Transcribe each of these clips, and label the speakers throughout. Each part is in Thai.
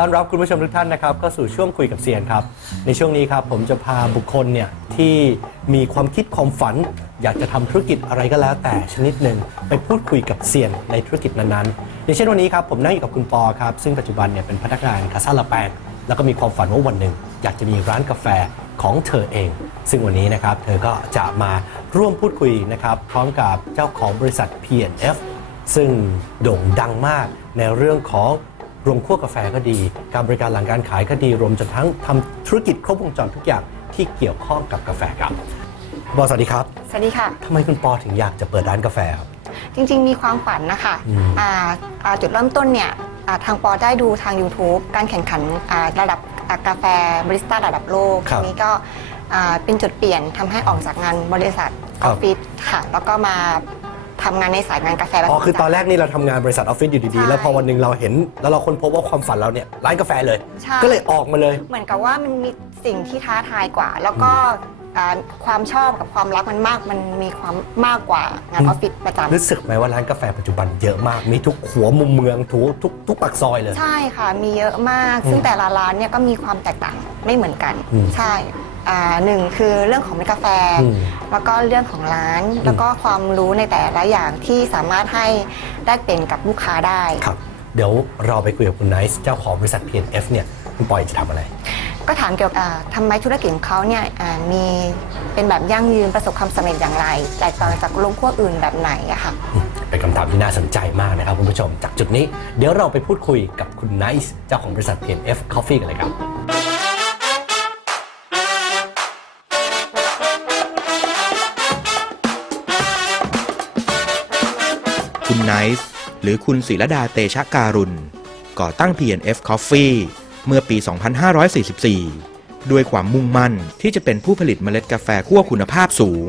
Speaker 1: ต้อนรับคุณผู้ชมทุกท่านนะครับเข้าสู่ช่วงคุยกับเซียนครับ ในช่วงนี้ครับผมจะพาบุคคลเนี่ยที่มีความคิดความฝัน อยากจะทำธุรกิจอะไรก็แล้ว แต่ชนิดหนึ่งไปพูดคุยกับเซียนในธุรกิจนั้นๆอย่างเช่นวันนี้ครับผมนั่งอยู่กับคุณปอครับซึ่งปัจจุบันเนี่ยเป็นพนักงานคาซาลาแปงแล้วก็มีความฝันว่าวันหนึ่ง อยากจะมีร้านกาแฟของเธอเอง ซึ่งวันนี้นะครับเธอก็จะมาร่วมพูดคุยนะครับพร้อมกับเจ้าของบริษัท P&F ซึ่งโด่งดังมากในเรื่องของ โรงคั่วกาแฟก็ดี การบริการหลังการขายก็ดี รวมจนทั้งทำธุรกิจครบวงจรทุกอย่างที่เกี่ยวข้องกับกาแฟครับบอสสวัสดีครับ
Speaker 2: สวัสดีค่ะ
Speaker 1: ทำไมคุณปอถึงอยากจะเปิดร้านกาแฟครับ
Speaker 2: จริงๆ มีความฝันนะคะ
Speaker 1: อืม
Speaker 2: อ่าอ่าจุดเริ่มต้นเนี่ยอ่าทางปอได้ดูทาง YouTube การแข่งขันอ่าระดับอ่ากาแฟบริสต้าระดับโลก
Speaker 1: ครับ
Speaker 2: ทีนี้ก็อ่าเป็นจุดเปลี่ยนทำให้ออกจากงานบริษัท
Speaker 1: ครั
Speaker 2: อบอฟฟิศค่ะ แล้วก็มา ทำงานในสายงานกาแฟแบบ
Speaker 1: อ๋อคือตอน
Speaker 2: จริง
Speaker 1: แรกนี่เราทำงานบริษัทออฟฟิศอยู่ดี
Speaker 2: ใช่
Speaker 1: ๆแล้วพอวันหนึ่งเราเห็น แล้วเราค้นพบว่าความฝันเราเนี่ยร้านกาแฟเลย
Speaker 2: ใช่
Speaker 1: ก็เลยออกมาเลย
Speaker 2: เหมือนกับว่ามันมีสิ่งที่ท้าทายกว่า แล้วก็อ่าความชอบกับความรักมันมากมันมีความมากกว่างานอ
Speaker 1: อืม
Speaker 2: อฟฟิศประจำ
Speaker 1: รู้สึกไหมว่าร้านกาแฟปัจจุบันเยอะมาก มีทุกหัวมุมเมืองทุกทุกทุกปากซอยเลย
Speaker 2: ใช่ค่ะ มีเยอะมาก
Speaker 1: อืม
Speaker 2: ซึ่งแต่ละร้านเนี่ยก็มีความแตกต่างไม่เหมือนกัน
Speaker 1: อืม
Speaker 2: ใช่ อ่าหนึ่งคือเรื่องของเมล็ดกาแฟ
Speaker 1: อืม
Speaker 2: แล้วก็เรื่องของร้าน แล้วก็ความรู้ในแต่ละอย่างที่สามารถให้ได้เป็นกับลูกค้าได้
Speaker 1: ครับ เดี๋ยวเราไปคุยกับคุณไนซ์เจ้าของบริษัท P&F เนี่ยคุณปอยจะทำอะไร
Speaker 2: ก็ถามเกี่ยวกับอ่าทำไมธุรกิจของเขาเนี่ยอ่ามีเป็นแบบยั่งยืนประสบความสำเร็จอย่างไรแตกต่างจากโรงครัวอื่นแบบไหนอะค่ะ
Speaker 1: เป็นคำถามที่น่าสนใจมากนะครับคุณผู้ชม จากจุดนี้ เดี๋ยวเราไปพูดคุยกับคุณไนซ์เจ้าของบริษัท P&F Coffee กันเลยครับ
Speaker 3: คุณไนซ์หรือคุณศิรดาเตชะการุณ ก่อตั้ง P&F Coffee เมื่อปี 2544 ด้วยความมุ่งมั่นที่จะเป็นผู้ผลิตเมล็ดกาแฟคั่วคุณภาพสูง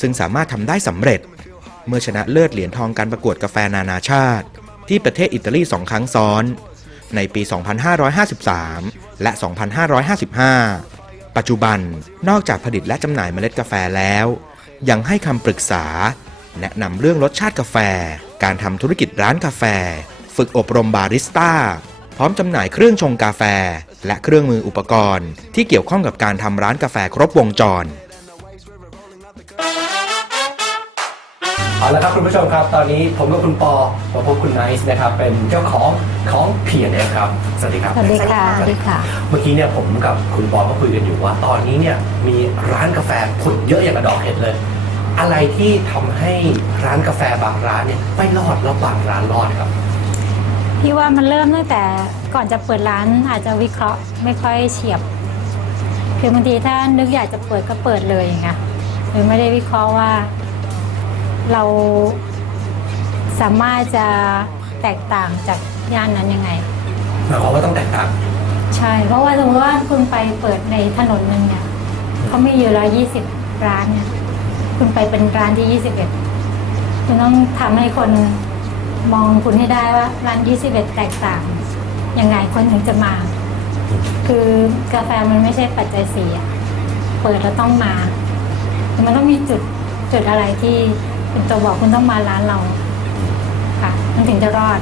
Speaker 3: ซึ่งสามารถทำได้สำเร็จ เมื่อชนะเลิศเหรียญทองการประกวดกาแฟนานาชาติ ที่ประเทศอิตาลีสองครั้งซ้อน ในปี 2553 และ 2555 ปัจจุบันนอกจากผลิตและจำหน่ายเมล็ดกาแฟแล้ว ยังให้คำปรึกษา แนะนำเรื่องรสชาติกาแฟ การทำธุรกิจร้านกาแฟ ฝึกอบรมบาริสต้า พร้อมจำหน่ายเครื่องชงกาแฟ และเครื่องมืออุปกรณ์ ที่เกี่ยวข้องกับการทำร้านกาแฟครบวงจร
Speaker 1: เอาละครับคุณผู้ชมครับ ตอนนี้ผมกับคุณปอมาพบคุณไนซ์นะครับ เป็นเจ้าของของ P&F ครับ สวัสดีครับ
Speaker 4: สวัสดีค่ะ
Speaker 2: สวัสดีค่ะ
Speaker 1: เมื่อกี้เนี่ยผมกับคุณปอก็คุยกันอยู่ว่า ตอนนี้เนี่ยมีร้านกาแฟผุดเยอะอย่างกระดอกเห็ดเลย อะไรที่ทำให้ร้านกาแฟบางร้านเนี่ยไม่รอดแล้วบางร้านรอดครับ
Speaker 4: พี่ว่ามันเริ่มตั้งแต่ก่อนจะเปิดร้านอาจจะวิเคราะห์ไม่ค่อยเฉียบคือบางทีถ้านึกอยากจะเปิดก็เปิดเลยอย่างเงี้ยหรือไม่ได้วิเคราะห์ว่า เราสามารถจะแตกต่างจากย่านนั้นยังไง
Speaker 1: หมายความว่าต้องแตกต่าง
Speaker 4: ใช่ เพราะว่าสมมติว่าคุณไปเปิดในถนนหนึ่งเนี่ยเขามีอยู่ร้อยยี่สิบร้านเนี่ย คุณไปเป็นร้านที่ยี่สิบเอ็ดคุณต้องทำให้คนมองคุณให้ได้ว่าร้านยี่สิบเอ็ดแตกต่างยังไงคนถึงจะมา คือกาแฟมันไม่ใช่ปัจจัยสี่อะเปิดแล้วต้องมาแต่มันต้องมีจุดจุดอะไรที่เป็นตัวบอกคุณต้องมาร้านเราค่ะ มันถึงจะรอด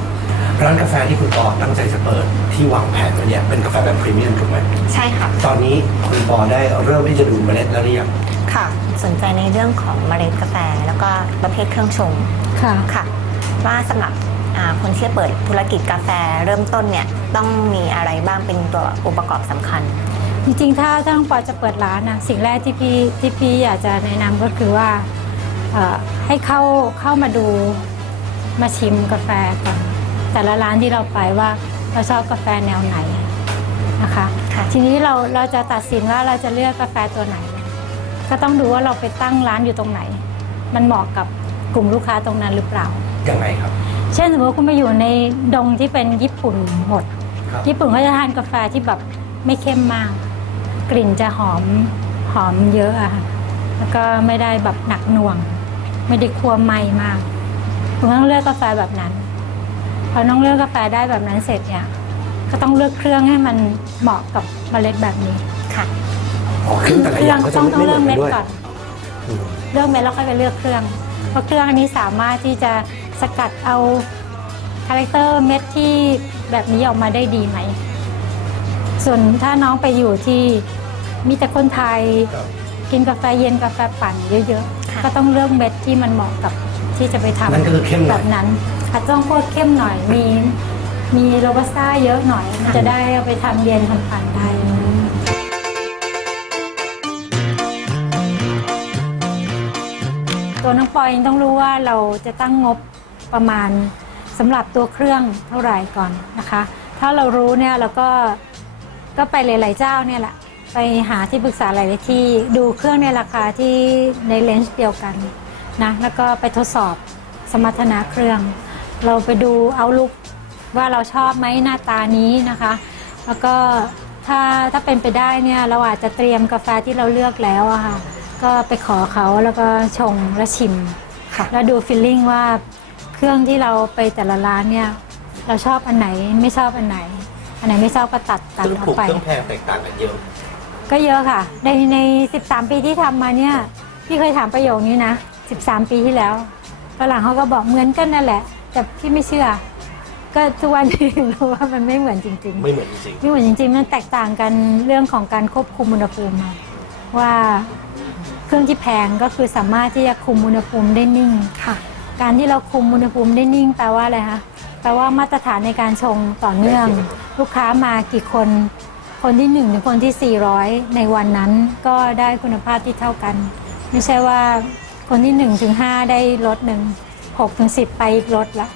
Speaker 1: ร้านกาแฟที่คุณปอตั้งใจจะเปิดที่วางแผนไว้เนี่ยเป็นกาแฟแบบพรีเมียมถูกไหม
Speaker 2: ใช่ค่ะ
Speaker 1: ตอนนี้คุณปอได้เริ่มที่จะดูเมล็ดแล้วหรือยัง
Speaker 2: ค่ะ สนใจในเรื่องของเมล็ดกาแฟ แล้วก็ประเภทเครื่องชง
Speaker 4: ค่ะ
Speaker 2: ค่ะว่าสำหรับอ่าคนที่จะเปิดธุรกิจกาแฟเริ่มต้นเนี่ยต้องมีอะไรบ้างเป็นตัวองค์ประกอบสำคัญ
Speaker 4: จริงๆ ถ้าถ้าน้องปอจะเปิดร้านนะสิ่งแรกที่พี่ที่พี่อยากจะแนะนำก็คือว่าเอ่อให้เข้าเข้ามาดูมาชิมกาแฟก่อนแต่ละร้านที่เราไปว่าเราชอบกาแฟแนวไหนนะคะ
Speaker 2: ค่ะ
Speaker 4: ทีนี้เราเราจะตัดสินว่าเราจะเลือกกาแฟตัวไหน ก็ต้องดูว่าเราไปตั้งร้านอยู่ตรงไหน มันเหมาะกับกลุ่มลูกค้าตรงนั้นหรือเปล่า
Speaker 1: ยังไงครับ
Speaker 4: เช่นสมมติว่าคุณไปอยู่ในดงที่เป็นญี่ปุ่นหมด
Speaker 1: ครับ
Speaker 4: ญี่ปุ่นเขาจะทานกาแฟที่แบบไม่เข้มมาก กลิ่นจะหอมหอมเยอะอะค่ะแล้วก็ไม่ได้แบบหนักหน่วง ไม่ได้คั่วไหม้มากคุณต้องเลือกกาแฟแบบนั้นพอน้องเลือกกาแฟได้แบบนั้นเสร็จเนี่ย ก็ต้องเลือกเครื่องให้มันเหมาะกับเมล็ดแบบนี้
Speaker 2: ค่ะ
Speaker 1: อ๋อเครื่องแต่ละอย่างก็จะ
Speaker 4: ต้อง
Speaker 1: ไม่
Speaker 4: ต้อง
Speaker 1: ไม่เห
Speaker 4: เลื
Speaker 1: มื
Speaker 4: อ
Speaker 1: อกนกันด้วย
Speaker 4: เม็ดก่อน
Speaker 1: อืม
Speaker 4: เลือกเม็ดแล้วค่อยไปเลือกเครื่อง เพราะเครื่องอันนี้สามารถที่จะสกัดเอาคาแรคเตอร์เม็ดที่แบบนี้ออกมาได้ดีไหม ส่วนถ้าน้องไปอยู่ที่มีแต่คนไทยกินกาแฟเย็นกาแฟปั่นเยอะ
Speaker 2: ค่ะ
Speaker 4: ๆ ก็ต้องเลือกเม็ดที่มันเหมาะกับที่จะไปทำ
Speaker 1: นั่นก็คือเข้มหน่อย
Speaker 4: แบบนั้น อาจจะต้องโคตรเข้มหน่อยมีมีโรบัสต้าเยอะหน่อยมันจะได้เอาไปทำเย็นทำปั่นได้ น้องปอยยังต้องรู้ว่าเราจะตั้งงบประมาณสำหรับตัวเครื่องเท่าไหร่ก่อนนะคะ ถ้าเรารู้เนี่ยเราก็ก็ไปหลาย ๆ เจ้าเนี่ยแหละไปหาที่ปรึกษาหลาย ๆ ที่ดูเครื่องในราคาที่ในเลนส์เดียวกันนะแล้วก็ไปทดสอบสมรรถนะเครื่อง เราไปดูเอาลุกว่าเราชอบไหมหน้าตานี้นะคะ แล้วก็ถ้าถ้าเป็นไปได้เนี่ยเราอาจจะเตรียมกาแฟที่เราเลือกแล้วอะค่ะ ก็ไปขอเขาแล้วก็ชงและชิม
Speaker 2: ค่ะ
Speaker 4: แล้วดูฟีลลิ่งว่าเครื่องที่เราไปแต่ละร้านเนี่ย เราชอบอันไหนไม่ชอบอันไหน อันไหนไม่ชอบก็ตัดตัด
Speaker 1: เครื่อง
Speaker 4: ออ
Speaker 1: ถู
Speaker 4: ก
Speaker 1: ก
Speaker 4: ไป
Speaker 1: เครื่องแพงแตกต่างกันเยอะ
Speaker 4: ก็เยอะค่ะ ในใน 13 ปีที่ทำมาเนี่ย พี่เคยถามประโยคนี้นะ 13 ปีที่แล้วฝรั่งเขาก็บอกเหมือนกันนั่นแหละ แต่พี่ไม่เชื่อ ก็ทุกวันนี้รู้ว่ามันไม่เหมือนจริง ๆ
Speaker 1: ไม่เหมือนจริง
Speaker 4: ไม่เหมือนจริงๆ มันแตกต่างกันเรื่องของการควบคุมอุณหภูมิอะว่า เครื่องที่แพงก็คือสามารถที่จะคุมอุณหภูมิได้นิ่ง
Speaker 2: ค่ะ
Speaker 4: การที่เราคุมอุณหภูมิได้นิ่งแปลว่าอะไรคะแปลว่ามาตรฐานในการชงต่อเนื่อง ลูกค้ามากี่คน คนที่1ถึงคนที่ 400 ในวันนั้นก็ได้คุณภาพที่เท่ากัน ไม่ใช่ว่าคนที่1ถึง5ได้ลดหนึ่ง6ถึง10 ไปอีกลดละ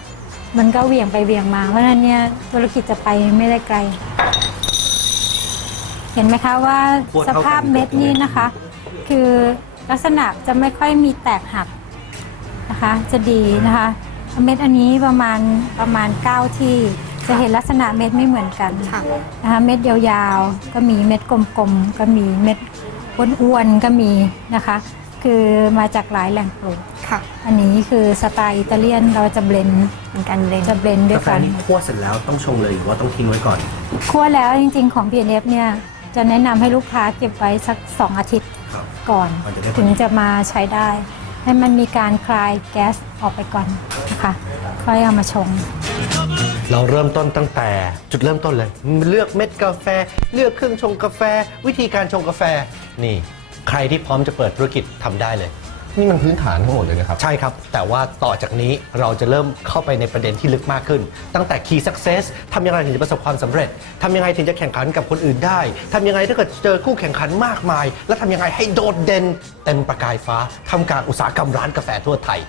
Speaker 4: มันก็เหวี่ยงไปเหวี่ยงมาเพราะฉะนั้นเนี่ยธุรกิจจะไปไม่ได้ไกล เห็นไหมคะว่า
Speaker 1: คั่ว
Speaker 4: ส
Speaker 1: เท่ากัน
Speaker 4: ภาพเม็ดนี้นะคะ คือลักษณะจะไม่ค่อยมีแตกหักนะคะ จะดีนะคะเม็ดอันนี้ประมาณประมาณ 9 ที่จะเห็นลักษณะเม็ดไม่เหมือนกัน
Speaker 2: ค่ะ
Speaker 4: นะคะเม็ดยาวๆ ก็มีเม็ดกลมๆ ก็มีเม็ดอ้วนๆ ก็มีนะคะ คือมาจากหลายแหล่งปลูก
Speaker 2: ค่ะ
Speaker 4: อันนี้คือสไตล์อิตาเลียนเราจะเบลนด์
Speaker 2: เป็นการเบลน
Speaker 4: จะ
Speaker 2: ด์
Speaker 4: เบลนด์ด้ว
Speaker 1: กายแฟ
Speaker 4: กัน
Speaker 1: นี่คั่วเสร็จแล้วต้องชงเลยหรือว่าต้องทิ้งไว้ก่อน
Speaker 4: คั่วแล้วจริงๆของ PNF เนี่ยจะแนะนำให้ลูกค้าเก็บไว้สัก 2 อาทิตย์
Speaker 1: ครับ
Speaker 4: ก่อน
Speaker 1: มันจะได้
Speaker 4: ถึงจะมาใช้ได้ ให้มันมีการคลายแก๊สออกไปก่อนนะคะค่อยเอามาชง
Speaker 1: เราเริ่มต้นตั้งแต่จุดเริ่มต้นเลย เลือกเม็ดกาแฟ เลือกเครื่องชงกาแฟ วิธีการชงกาแฟ นี่ ใครที่พร้อมจะเปิดธุรกิจทำได้เลย
Speaker 5: นี่มันพื้นฐานทั้งหมดเลยนะครับ
Speaker 1: ใช่ครับ แต่ว่าต่อจากนี้เราจะเริ่มเข้าไปในประเด็นที่ลึกมากขึ้น ตั้งแต่ Key Success ทำยังไงถึงจะประสบความสำเร็จทำยังไงถึงจะแข่งขันกับคนอื่นได้ทำยังไงถ้าเกิดเจอคู่แข่งขันมากมาย และทำยังไงให้โดดเด่นเต็มประกายฟ้าทำการอุตสาหกรรมร้านกาแฟทั่วไทย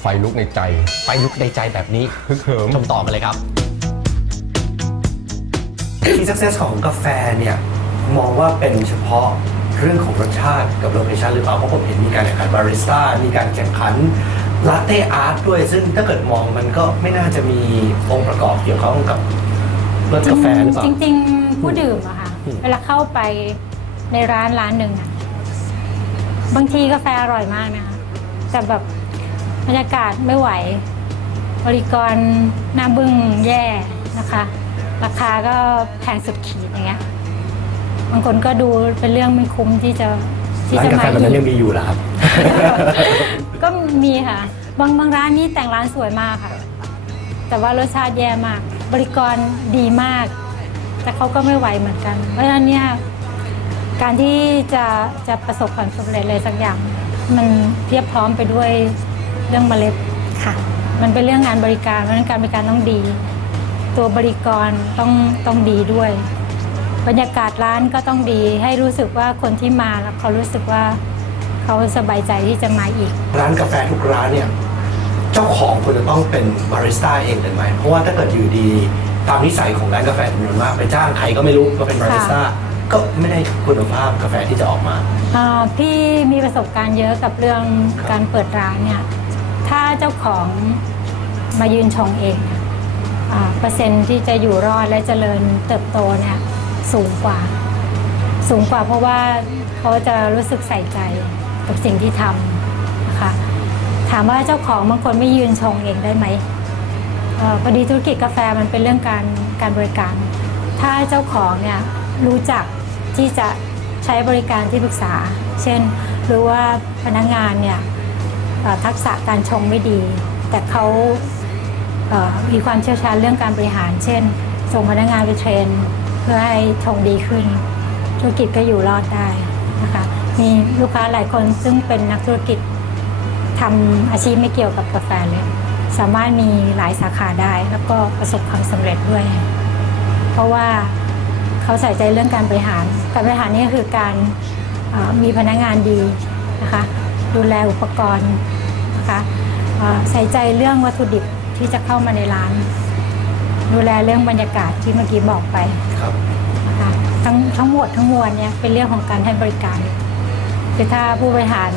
Speaker 5: ไฟลุกในใจ
Speaker 1: ไปลุกในใจแบบนี้
Speaker 5: ฮึกเหิม
Speaker 1: ชมต่อกันเลยครับ Key Success ของกาแฟเนี่ยมองว่าเป็นเฉพาะ เรื่องของรสชาติกับโลเคชันหรือเปล่าเพราะผมเห็นมีการแข่งขันบาริสต้ามีการแข่งขันลาเต้อาร์ตด้วย ซึ่งถ้าเกิดมองมันก็ไม่น่าจะมีองค์ประกอบเกี่ยวข้องกับรสกาแฟหรือเปล่า
Speaker 4: จริง ๆ ผู้ดื่มอะค่ะ
Speaker 1: อืม
Speaker 4: เวลาเข้าไปในร้านร้านหนึ่งอะบางทีกาแฟอร่อยมากนะคะแต่แบบบรรยากาศไม่ไหว บริกรหน้าบึ้งแย่นะคะ ราคาก็แพงสุดขีดอย่างเงี้ยบางคนก็ดูเป็นเรื่องไม่คุ้มที่จะที่
Speaker 1: ร้าน
Speaker 4: จะ
Speaker 1: กา
Speaker 4: มา
Speaker 1: แฟแบบนั้น
Speaker 4: อี
Speaker 1: ยั
Speaker 4: ก
Speaker 1: งมีอยู่เหรอครับ
Speaker 4: ก็มีค่ะ บางบางร้านนี่แต่งร้านสวยมากค่ะ แต่ว่ารสชาติแย่มาก บริกรดีมาก แต่เขาก็ไม่ไหวเหมือนกัน เพราะฉะนั้นเนี่ยการที่จะจะประสบความสำเร็จเลยสักอย่าง มันเพียบพร้อมไปด้วยเรื่องเมล็ด
Speaker 2: ค่ะ
Speaker 4: มันเป็นเรื่องงานบริการเพราะฉะนั้นการบริการต้องดี ตัวบริกรต้องต้องดีด้วย บรรยากาศร้านก็ต้องดีให้รู้สึกว่าคนที่มาแล้วเขารู้สึกว่าเขาสบายใจที่จะมาอีก
Speaker 1: ร้านกาแฟทุกร้านเนี่ยเจ้าของควรจะต้องเป็นบาริสต้าเองเลยไหมเพราะว่าถ้าเกิดอยู่ดีตามนิสัยของร้านกาแฟจำนวนมากไปจ้างใครก็ไม่รู้มาเป็นบาริสต้าก็ไม่ได้คุณภาพกาแฟที่จะออกมา
Speaker 4: อ่าพี่มีประสบการณ์เยอะกับเรื่องการเปิดร้านเนี่ยถ้าเจ้าของมายืนชงเองเนี่ยอ่าเปอร์เซ็นต์ที่จะอยู่รอดและเจริญเติบโตเนี่ย สูงกว่า สูงกว่าเพราะว่าเขาจะรู้สึกใส่ใจกับสิ่งที่ทำนะคะถามว่าเจ้าของบางคนไม่ยืนชงเองได้ไหมออพอดีธุรกิจกาแฟมันเป็นเรื่องการการบริการ ถ้าเจ้าของเนี่ยรู้จักที่จะใช้บริการที่ปรึกษา เช่นรู้ว่าพนักงานเนี่ยทักษะการชงไม่ดี แต่เขาเออมีความเชี่ยวชาญเรื่องการบริหาร เช่น ส่งพนักงานไปเทรน เพื่อให้ชงดีขึ้น ธุรกิจก็อยู่รอดได้นะคะ มีลูกค้าหลายคนซึ่งเป็นนักธุรกิจทำอาชีพไม่เกี่ยวกับกาแฟเลยสามารถมีหลายสาขาได้ แล้วก็ประสบความสำเร็จด้วย เพราะว่าเขาใส่ใจเรื่องการบริหาร การบริหารนี่ก็คือการมีพนักงานดีนะคะ ดูแลอุปกรณ์นะคะใส่ใจเรื่องวัตถุดิบที่จะเข้ามาในร้าน ดูแลเรื่องบรรยากาศที่เมื่อกี้บอกไป
Speaker 1: ครับ
Speaker 4: นะคะทั้งทั้งหมดทั้งมวลเนี่ยเป็นเรื่องของการให้บริการคือถ้าผู้บริหาร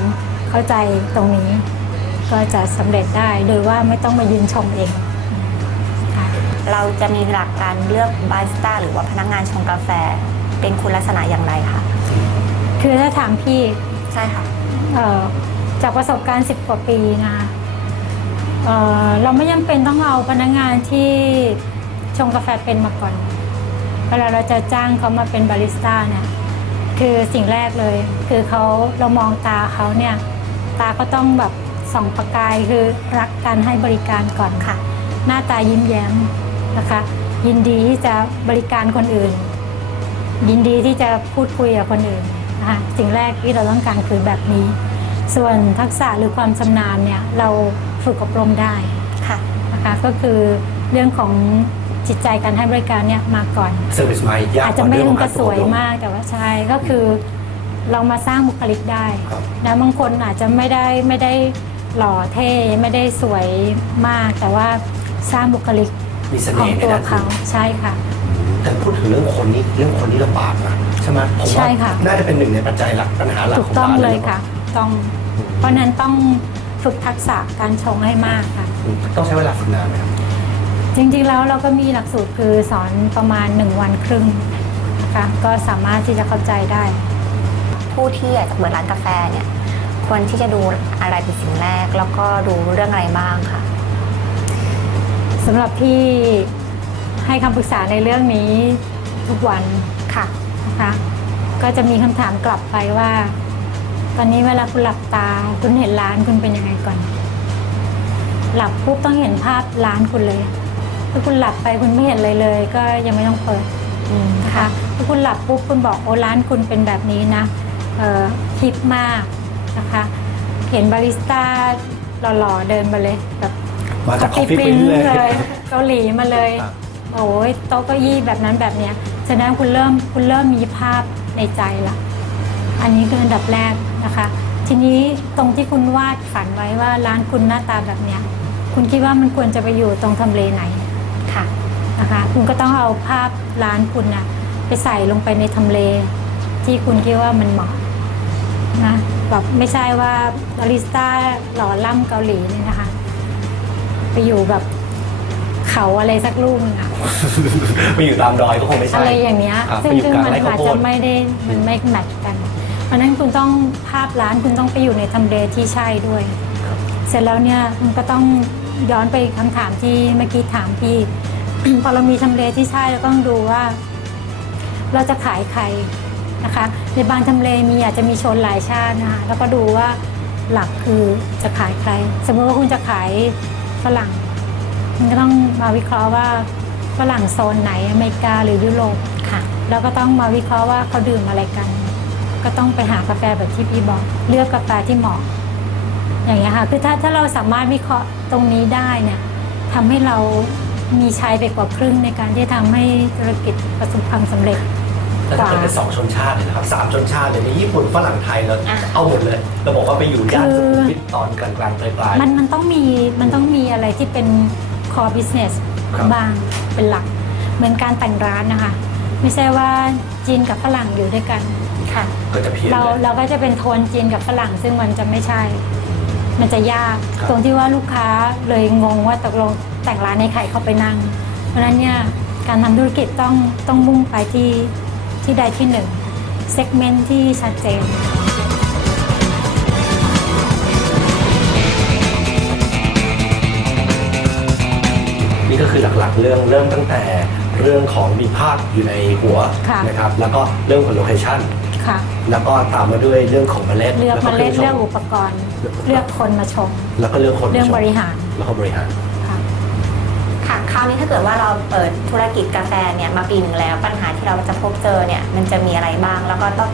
Speaker 4: เข้าใจตรงนี้ก็จะสำเร็จได้โดยว่าไม่ต้องมายืนชมเองค่ะ
Speaker 2: เราจะมีหลักการเลือกบาริสต้าหรือว่าพนักงานชงกาแฟเป็นคุณลักษณะอย่างไรคะ
Speaker 4: คือถ้าถามพี่
Speaker 2: ใช่ค่ะ
Speaker 4: เอ่อจากประสบการณ์ 10 กว่าปีนะคะเอ่อเราไม่จำเป็นต้องเอาพนักงานที่ ชงกาแฟเป็นมาก่อน เวลาเราจะจ้างเขามาเป็นบาริสต้าเนี่ยคือสิ่งแรกเลย คือเขาเรามองตาเขาเนี่ยตาก็ต้องแบบส่องประกายคือรักการให้บริการก่อนค่ะ หน้าตายิ้มแย้มนะคะ ยินดีที่จะบริการคนอื่น ยินดีที่จะพูดคุยกับคนอื่นนะคะสิ่งแรกที่เราต้องการคือแบบนี้ ส่วนทักษะหรือความชำนาญเนี่ยเราฝึกอบรมได้
Speaker 2: ค่ะ
Speaker 4: นะคะก็คือเรื่องของ จิตใจการให้บริการเนี่ยมาก่อน
Speaker 1: เซอร์วิสมายาก
Speaker 4: อาจ
Speaker 1: ก
Speaker 4: จะ
Speaker 1: ว่า
Speaker 4: ไม่
Speaker 1: เรื่อง
Speaker 4: ถึ
Speaker 1: ของง
Speaker 4: ก
Speaker 1: การ
Speaker 4: ระ
Speaker 1: ฝึ
Speaker 4: ส
Speaker 1: กอ
Speaker 4: วย
Speaker 1: บรม
Speaker 4: มากแต่ว่าใช่ก็คือเรามาสร้างบุคลิกได้
Speaker 1: ครับ
Speaker 4: นะบางคนอาจจะไม่ได้ไม่ได้หล่อเท่ไม่ได้สวยมาก แต่ว่าสร้างบุคลิก
Speaker 1: มีเส
Speaker 4: ขอ
Speaker 1: น่
Speaker 4: ง
Speaker 1: ห์ใน
Speaker 4: ตัว
Speaker 1: ด้าน
Speaker 4: เขา
Speaker 1: อื่น
Speaker 4: ใช่ค่ะ
Speaker 1: แต่พูดถึงเรื่องคนนี้เรื่องคนนี้ลำบากนะใช่ไหมผม
Speaker 4: ใช่
Speaker 1: ว่า
Speaker 4: ค่ะ
Speaker 1: น่าจะเป็นหนึ่งในปัจจัยหลักปัญหาหลัก
Speaker 4: ถูก
Speaker 1: ของ
Speaker 4: ต้อง
Speaker 1: ร้าน
Speaker 4: เลย
Speaker 1: น
Speaker 4: ค่ะต้องเพราะฉะนั้นต้องฝึกทักษะการชงให้มากค่ะ
Speaker 1: ต้องใช้เวลาฝึกนานไหมครับ
Speaker 4: จริงๆแล้วเราก็มีหลักสูตรคือสอนประมาณ 1 วันครึ่งนะคะก็สามารถที่จะเข้าใจได้
Speaker 2: ผู้ที่อยากจะเปิดร้านกาแฟเนี่ยควรที่จะดูอะไรเป็นสิ่งแรก แล้วก็ดูเรื่องอะไรบ้างค่ะ
Speaker 4: สำหรับพี่ให้คำปรึกษาในเรื่องนี้ทุกวัน
Speaker 2: ค่ะ
Speaker 4: นะคะก็จะมีคำถามกลับไปว่า ตอนนี้เวลาคุณหลับตาคุณเห็นร้านคุณเป็นยังไงก่อน หลับปุ๊บต้องเห็นภาพร้านคุณเลย ถ้าคุณหลับไปคุณไม่เห็นอะไรเลย ก็ยังไม่ต้องเปิด
Speaker 2: อืม
Speaker 4: นะคะถ้าคุณหลับปุ๊บคุณบอกโอ้ร้านคุณเป็นแบบนี้นะเอ่อฮิปมากนะคะเห็นบาริสต้าหล่อๆเดินมาเลยแบบ
Speaker 1: มาจาก Coffee
Speaker 4: Print
Speaker 1: Print เลย
Speaker 4: เกาหลีมาเลย
Speaker 1: ครับ
Speaker 4: โอ้ยโต๊ะเก้าอี้แบบนั้นแบบเนี้ยแสดงว่าคุณเริ่มคุณเริ่มมีภาพในใจละอันนี้คืออันดับแรกนะคะ ทีนี้ตรงที่คุณวาดฝันไว้ว่าร้านคุณหน้าตาแบบเนี้ยคุณคิดว่ามันควรจะไปอยู่ตรงทำเลไหน
Speaker 2: ค่ะ
Speaker 4: นะคะคุณก็ต้องเอาภาพร้านคุณนะไปใส่ลงไปในทำเลที่คุณคิดว่ามันเหมาะนะแบบไม่ใช่ว่าบาริสต้าหล่อล่ำเกาหลีเนี่ยนะคะ ไปอยู่แบบเขาอะไรสักลูกหนึงอะ
Speaker 1: ไปอยู่ตามดอยก็คงไม่ใช่
Speaker 4: อะไรอย่างเงี้ย
Speaker 1: ครับ
Speaker 4: ซึ่ง
Speaker 1: ไปอยู่
Speaker 4: ซึ่ง
Speaker 1: กลาง
Speaker 4: มัน
Speaker 1: ไร่ข้า
Speaker 4: อาวจ
Speaker 1: โพ
Speaker 4: จะ
Speaker 1: ด
Speaker 4: ไม่ได้มันไม่แมทช์กันเพราะฉะนั้นคุณต้องภาพร้านคุณต้องไปอยู่ในทำเลที่ใช่ด้วย เสร็จแล้วเนี่ยมันก็ต้องย้อนไปคำถามที่เมื่อกี้ถามพี่ พอเรามีทำเลที่ใช่เราต้องดูว่า เราจะขายใครนะคะ ในบางทำเลมีอาจจะมีชนหลายชาตินะคะแล้วก็ดูว่าหลักคือจะขายใคร สมมติว่าคุณจะขายฝรั่งมันก็ต้องมาวิเคราะห์ว่าฝรั่งโซนไหนอเมริกาหรือยุโรป
Speaker 2: ค่ะ
Speaker 4: แล้วก็ต้องมาวิเคราะห์ว่าเขาดื่มอะไรกัน ก็ต้องไปหากาแฟแบบที่พี่บอก เลือกกาแฟที่เหมาะ อย่างเงี้ยค่ะ คือถ้าถ้าเราสามารถวิเคราะห์ตรงนี้ได้เนี่ยทำให้เรา มีชัยไปกว่าครึ่งในการที่จะทำให้ธุรกิจประสบความสำเร็จ
Speaker 1: แล้วถ้าเกิดเป็นสองชนชาติเนี่ยนะครับสามชนชาติเลยในญี่ปุ่นฝรั่งไทยเรา
Speaker 2: อะ
Speaker 1: เอาหมดเลยเราบอกว่าไปอยู่ย่าน
Speaker 4: คื
Speaker 1: สุ
Speaker 4: อ
Speaker 1: ขุมวิทตอนกลางๆปลายๆ
Speaker 4: มันมันต้องมีมันต้องมีอะไรที่เป็น core business
Speaker 1: ครับ
Speaker 4: บ้างเป็นหลัก เหมือนการแต่งร้านนะคะ ไม่ใช่ว่าจีนกับฝรั่งอยู่ด้วยกัน
Speaker 2: ค่ะ
Speaker 1: ก็จะเพี้ยน
Speaker 4: เรา
Speaker 1: เลย
Speaker 4: เราก็จะเป็นโทนจีนกับฝรั่งซึ่งมันจะไม่ใช่ มันจะยาก
Speaker 1: ครับ
Speaker 4: ตรงที่ว่าลูกค้าเลยงงว่าตกลง แต่งร้านในใครเข้าไปนั่ง เพราะฉะนั้นเนี่ยการทำธุรกิจต้องต้องมุ่งไปที่ที่ใดที่หนึ่งเซกเมนต์ที่ชัดเจน
Speaker 1: นี่ก็คือหลักๆ เรื่องเริ่มตั้งแต่เรื่องของมีภาพอยู่ในหัว
Speaker 4: ค่ะ
Speaker 1: นะครับ แล้วก็เรื่องของโลเคชั่น
Speaker 4: ค่ะ
Speaker 1: แล้วก็ตามมาด้วยเรื่องของเมล็ด
Speaker 4: เลือก
Speaker 1: แล้ว
Speaker 4: เม
Speaker 1: ก็
Speaker 4: ล็ด
Speaker 1: ครื่
Speaker 4: เลือก
Speaker 1: งช
Speaker 4: อุ
Speaker 1: ง
Speaker 4: ปกรณ์ เลือกคนมาชม
Speaker 1: แล้วก็เรื่องคน
Speaker 4: เรื่อง
Speaker 1: ชม
Speaker 4: บริหาร
Speaker 1: แล้วก็บริหาร
Speaker 4: ค่ะ
Speaker 2: ค่ะคราวนี้ถ้าเกิดว่าเราเปิดธุรกิจกาแฟเนี่ยมาปีหนึ่งแล้ว ปัญหาที่เราจะพบเจอเนี่ยมันจะมีอะไรบ้าง แล้วก็ต้อง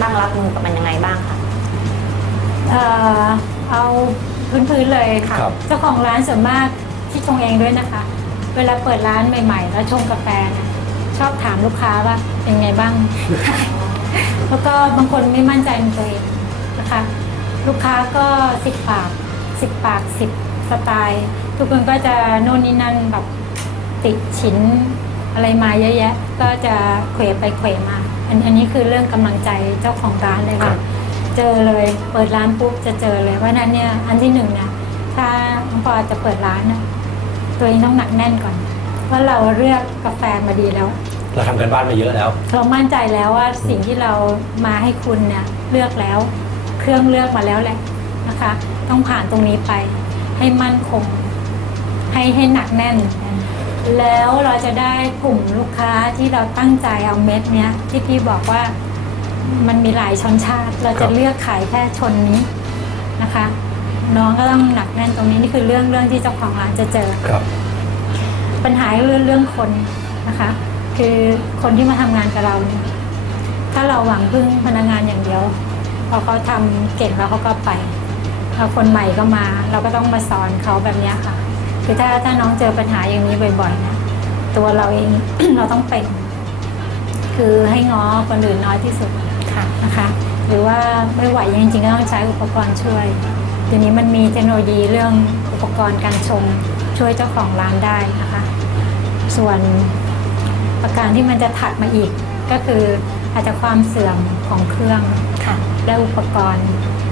Speaker 2: ตั้งรับมือกับมันยังไงบ้างคะ
Speaker 4: เอ่อเอาพื้นๆเลยค่ะ
Speaker 1: ครับ
Speaker 4: เจ้าของร้านส่วนมากที่ชงเองด้วยนะคะ เวลาเปิดร้านใหม่ ๆ แล้วชงกาแฟนะชอบถามลูกค้าว่าเป็นไงบ้าง แล้วก็บางคนไม่มั่นใจในตัวเองนะคะ ลูกค้าก็สิบปากสิบปากสิบสไตล์ ทุกคนก็จะโน่นนี่นั่นแบบติดชิ้นอะไรมาเยอะแยะ ก็จะเขวไปเขวมา อันอันนี้คือเรื่องกำลังใจเจ้าของร้านเลย
Speaker 1: ครั
Speaker 4: ค่ะ
Speaker 1: บ
Speaker 4: เจอเลยเปิดร้านปุ๊บจะเจอเลยว่านั้นเนี่ยอันที่หนึ่งเนี่ยถ้าน้องปอจะเปิดร้านนะตัวเองต้องหนักแน่นก่อนว่าเราเลือกกาแฟมาดีแล้ว
Speaker 1: เราทำกันบ้านมาเยอะแล้ว
Speaker 4: เรามั่นใจแล้วว่าสิ่งที่เรามาให้คุณเนี่ยเลือกแล้ว เครื่องเลือกมาแล้วแหละนะคะ ต้องผ่านตรงนี้ไปให้มั่นคง ให้ให้หนักแน่น แล้วเราจะได้กลุ่มลูกค้าที่เราตั้งใจเอาเม็ดเนี้ยที่พี่บอกว่ามันมีหลายชนชาติ เรา
Speaker 1: ครั
Speaker 4: จะ
Speaker 1: บ
Speaker 4: เลือกขายแค่ชนนี้นะคะ น้องก็ต้องหนักแน่นตรงนี้นี่คือเรื่องเรื่องที่เจ้าของร้านจะเจอ
Speaker 1: ครับ
Speaker 4: ปัญหาเรื่องเรื่องคนนะคะ คือคนที่มาทำงานกับเราเนี่ยถ้าเราหวังพึ่งพนักงานอย่างเดียวพอเขาทำเก่งแล้วเขาก็ไปพอคนใหม่ก็มา เราก็ต้องมาสอนเขาแบบเนี้ยค่ะ คือถ้าถ้าน้องเจอปัญหาอย่างนี้บ่อยๆนะตัวเราเอง เราต้องเป็น คือให้ง้อคนอื่นน้อยที่สุด
Speaker 2: ค่ะ
Speaker 4: นะคะ หรือว่าไม่ไหวจริงๆก็ต้องใช้อุปกรณ์ช่วยเดี๋ยวนี้มันมีเทคโนโลยีเรื่องอุปกรณ์การชงช่วยเจ้าของร้านได้นะคะ ส่วนประการที่มันจะถัดมาอีกก็คืออาจจะความเสื่อมของเครื่อง
Speaker 2: ค่ะ
Speaker 4: และอุปกรณ์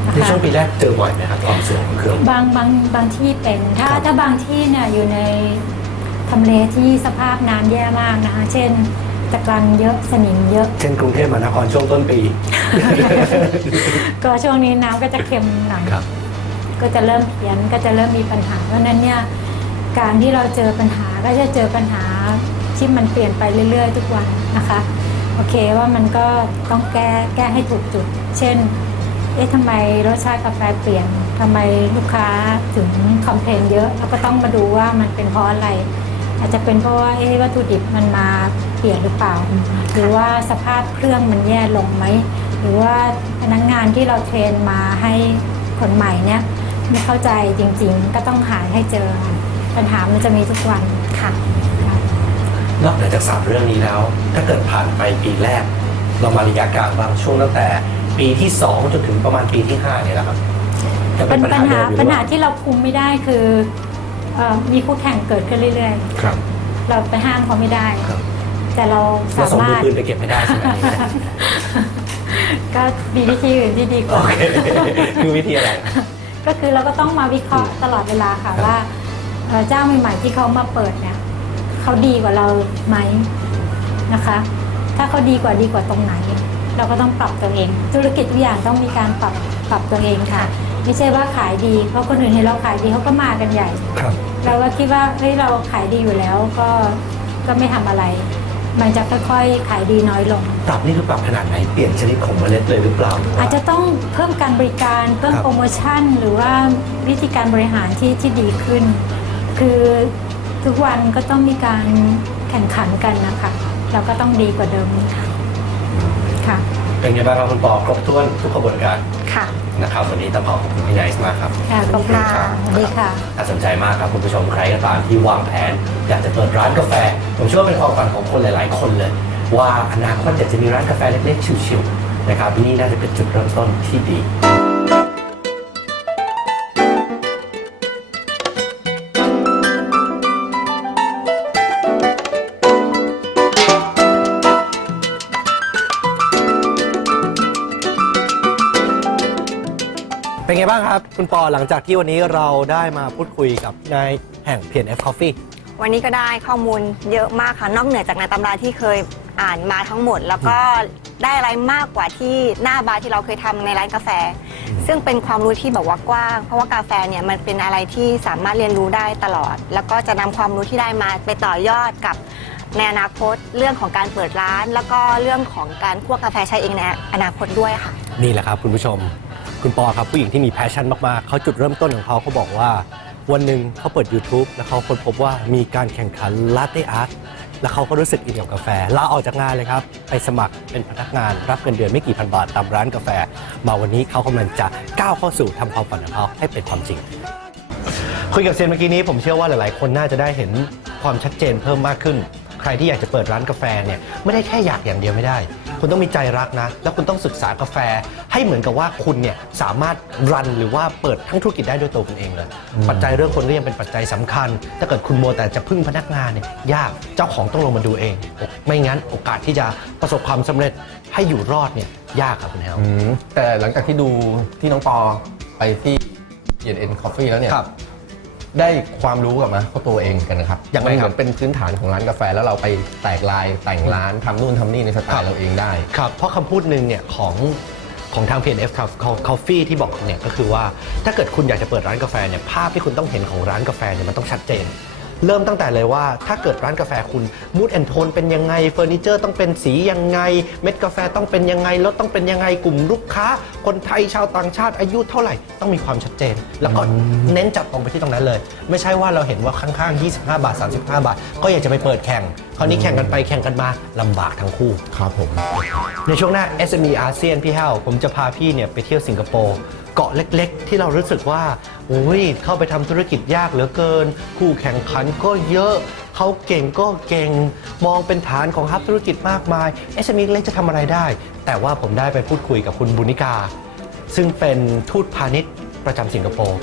Speaker 4: นะ
Speaker 1: ใน
Speaker 4: คะ
Speaker 1: ช่วงปีแรกเจอบ่อยไหมครับความเสื่อมของเครื่อง
Speaker 4: บางบางบางที่เป็น ถ้า
Speaker 1: ครับ
Speaker 4: ถ้าบางที่เนี่ยอยู่ในทำเลที่สภาพน้ำแย่มากนะคะ เช่นตะกรันเยอะสนิมเยอะ
Speaker 1: เช่นกรุงเทพมหานครช่วงต้นปี
Speaker 4: ก็ช่วงนี้น้ำก็จะเค็มหน่อย
Speaker 1: ครับ
Speaker 4: ก็จะเริ่มเพี้ยนก็จะเริ่มมีปัญหา เพราะฉะนั้นเนี่ยการที่เราเจอปัญหาก็จะเจอปัญหาที่มันเปลี่ยนไปเรื่อย ๆ ทุกวันนะคะ โอเคว่ามันก็ต้องแก้แก้ให้ถูกจุด เช่น เอ๊ะทำไมรสชาติกาแฟเปลี่ยนทำไมลูกค้าถึงคอมเพลนเยอะเราก็ต้องมาดูว่ามันเป็นเพราะอะไร อาจจะเป็นเพราะว่าเอ๊ะวัตถุดิบมันมาเปลี่ยนหรือเปล่า หรือว่าสภาพเครื่องมันแย่ลงไหม หรือว่าพนักงานที่เราเทรนมาให้คนใหม่เนี่ยไม่เข้าใจจริง ๆ ก็ต้องหาให้เจอปัญหามันจะมีทุกวัน
Speaker 2: ค่ะ
Speaker 1: นอกเหนือจากสามเรื่องนี้แล้ว ถ้าเกิดผ่านไปปีแรก เรามาระยะกลางบางช่วงตั้งแต่ ปีที่สองจนถึงประมาณปีที่ห้าเนี่ยแหละครับจะเป็
Speaker 4: ปั
Speaker 1: น
Speaker 4: ญ
Speaker 1: ปัญหา
Speaker 4: หา
Speaker 1: เดิมอยู่
Speaker 4: ปัญ
Speaker 1: หรือ
Speaker 4: หา
Speaker 1: เปล่า
Speaker 4: ที่เราคุมไม่ได้คือเอ่อมีคู่แข่งเกิดขึ้นเรื่อย
Speaker 1: ครับ
Speaker 4: ๆ เราไปห้ามเขาไม่ได้
Speaker 1: ครับ
Speaker 4: แต่เรา
Speaker 1: เรา
Speaker 4: สา
Speaker 1: ส่งมือ
Speaker 4: มารถ
Speaker 1: ปืนไปเก็บไม่ได้ใช่ไหมอันนี้นะ
Speaker 4: ก็มีวิธีอื่นที่ดีก
Speaker 1: โอ
Speaker 4: ว่า
Speaker 1: เค คือวิธีอะไร
Speaker 4: ก็คือเราก็ต้องมาวิเคราะห์ตลอดเวลาค่ะ
Speaker 1: ครับ
Speaker 4: ว่าเอ่อเจ้าใหม่ๆที่เขามาเปิดเนี่ย เขาดีกว่าเราไหมนะคะ ถ้าเขาดีกว่าดีกว่าตรงไหน เราก็ต้องปรับตัวเอง ธุรกิจทุกอย่างต้องมีการปรับปรับตัวเองค่ะ ไม่ใช่ว่าขายดีเพราะคนอื่นเห็นเราขายดีเขาก็มากันใหญ่
Speaker 1: ครับ
Speaker 4: เราก็คิดว่าเฮ้ยเราขายดีอยู่แล้วก็ก็ไม่ทำอะไร มันจะค่อยๆขายดีน้อยลง
Speaker 1: ปรับนี่คือปรับขนาดไหนเปลี่ยนชนิดของเมล็ดเลยหรือเปล่าหรือว่า
Speaker 4: อาจจะต้องเพิ่มการบริการเพิ่ม
Speaker 1: ครับ
Speaker 4: โปรโมชั่น หรือว่าวิธีการบริหารที่ที่ดีขึ้น คือ ทุกวันก็ต้องมีการแข่งขันกันนะคะเราก็ต้องดีกว่าเดิมค่ะ
Speaker 1: เป็นไงบ้างครับคุณปอครบถ้วนทุกกระบวนการ
Speaker 2: ค่ะ
Speaker 1: นะครับวันนี้ต้องขอขอบคุณพี่ไนซ์มากครับ
Speaker 4: ค่ะขอบคุณค่ะสวัสดีค่ะ
Speaker 1: น่าสนใจมากครับคุณผู้ชมใครก็ตามที่วางแผน อยากจะเปิดร้านกาแฟ ผมเชื่อว่าเป็นความฝันของคนหลาย ๆ คนเลย ว่าอนาคตอยากจะมีร้านกาแฟเล็ก ๆ ชิว ๆ นะครับนี่น่าจะเป็นจุดเริ่มต้นที่ดี เป็นไงบ้างครับ คุณปอหลังจากที่วันนี้เราได้มาพูดคุยกับนายแห่ง PNF Coffee
Speaker 2: วันนี้ก็ได้ข้อมูลเยอะมากค่ะ นอกเหนือจากในตำราที่เคยอ่านมาทั้งหมด แล้วก็ได้อะไรมากกว่าที่หน้าบาร์ที่เราเคยทำในร้านกาแฟ ซึ่งเป็นความรู้ที่แบบว่ากว้าง เพราะว่ากาแฟเนี่ยมันเป็นอะไรที่สามารถเรียนรู้ได้ตลอด แล้วก็จะนำความรู้ที่ได้มาไปต่อยอดกับในอนาคตเรื่องของการเปิดร้าน แล้วก็เรื่องของการคั่วกาแฟใช้เองในอนาคตด้วยค่ะ
Speaker 1: นี่แหละครับคุณผู้ชม คุณปอครับผู้หญิงที่มีแพชชั่นมากๆ เขาจุดเริ่มต้นของเขาเขาบอกว่า วันหนึ่งเขาเปิด YouTube แล้วเขาค้นพบว่ามีการแข่งขันลาเต้อาร์ตแล้วเขาก็รู้สึกอินกับกาแฟลาออกจากงานเลยครับ ไปสมัครเป็นพนักงานรับเงินเดือนไม่กี่พันบาทตามร้านกาแฟ มาวันนี้เขากำลังจะก้าวเข้าสู่ทำความฝันของเขาให้เป็นความจริงคุยกับเซียนเมื่อกี้นี้ผมเชื่อว่าหลายๆ คนน่าจะได้เห็นความชัดเจนเพิ่มมากขึ้น ใครที่อยากจะเปิดร้านกาแฟเนี่ยไม่ได้แค่อยากอย่างเดียวไม่ได้ คุณต้องมีใจรักนะ แล้วคุณต้องศึกษากาแฟให้เหมือนกับว่าคุณเนี่ยสามารถรันหรือว่าเปิดทั้งธุรกิจได้ด้วยตัวคุณเองเลย ปัจจัยเรื่องคนก็ยังเป็นปัจจัยสำคัญ ถ้าเกิดคุณโมวแต่จะพึ่งพนักงานเนี่ยยากเจ้าของต้องลงมาดูเอง ไม่งั้นโอกาสที่จะประสบความสำเร็จให้อยู่รอดเนี่ยยากครับคุณแฮว
Speaker 5: อืมแต่หลังจากที่ดูที่น้องปอไปที่ ENN Coffee แล้วเนี่ย
Speaker 1: ครับ
Speaker 5: ได้ความรู้กลับมาเข้าตัวเองกันนะครับ
Speaker 1: ยังไง
Speaker 5: มันเห
Speaker 1: ครั
Speaker 5: มื
Speaker 1: บ
Speaker 5: อนเป็นพื้นฐานของร้านกาแฟแล้วเราไปแตกลายแต่งร้านทำนู่นทำนี่ในสไตล์เราเองได้
Speaker 1: ครับเพราะคำพูดหนึ่งเนี่ยของของทาง PNF Coffee ที่บอกเนี่ยก็คือว่าถ้าเกิดคุณอยากจะเปิดร้านกาแฟเนี่ยภาพที่คุณต้องเห็นของร้านกาแฟเนี่ยมันต้องชัดเจน เริ่มตั้งแต่เลยว่าถ้าเกิดร้านกาแฟคุณมูดแอนโทนเป็นยังไงเฟอร์นิเจอร์ต้องเป็นสียังไง เม็ดกาแฟต้องเป็นยังไงรสต้องเป็นยังไงกลุ่มลูกค้า คนไทยชาวต่างชาติอายุเท่าไหร่ต้องมีความชัดเจน แล้วก็เน้นจัดตรงไปที่ตรงนั้นเลย ไม่ใช่ว่าเราเห็นว่าข้างๆ 25 บาท 35 บาท ก็อยากจะไปเปิดแข่งคราวนี้แข่งกันไปแข่งกันมาลำบากทั้งคู่
Speaker 5: ครับผม
Speaker 1: ในช่วงหน้า SME อาเซียนพี่แห้วผมจะพาพี่เนี่ยไปเที่ยวสิงคโปร์ เกาะเล็กๆ ที่เรารู้สึกว่าโอ้ยเข้าไปทำธุรกิจยากเหลือเกิน คู่แข่งขันก็เยอะ เขาเก่งก็เก่ง มองเป็นฐานของฮับธุรกิจมากมาย SME เล็กจะทำอะไรได้ แต่ว่าผมได้ไปพูดคุยกับคุณบุญนิกา ซึ่งเป็นทูตพาณิชย์ประจำสิงคโปร์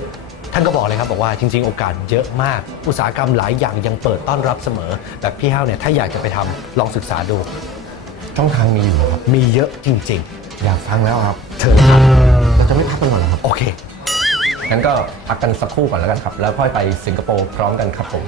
Speaker 1: ท่านก็บอกเลยครับบอกว่าจริง ๆ โอกาสเยอะมาก อุตสาหกรรมหลายอย่างยังเปิดต้อนรับเสมอแบบพี่แห้วเนี่ยถ้าอยากจะไปทำลองศึกษาดู
Speaker 5: ช่องทางมีอยู่ครับ
Speaker 1: มีเยอะจริง
Speaker 5: อยากฟังแล้วครับ
Speaker 1: ๆเชิญครับ
Speaker 5: เรา จะไม่พักกันก่อนเหรอครับ
Speaker 1: โอเค
Speaker 5: งั้นก็พักกันสักครู่ก่อนแล้วกันครับ แล้วค่อยไปสิงคโปร์พร้อมกันครับผม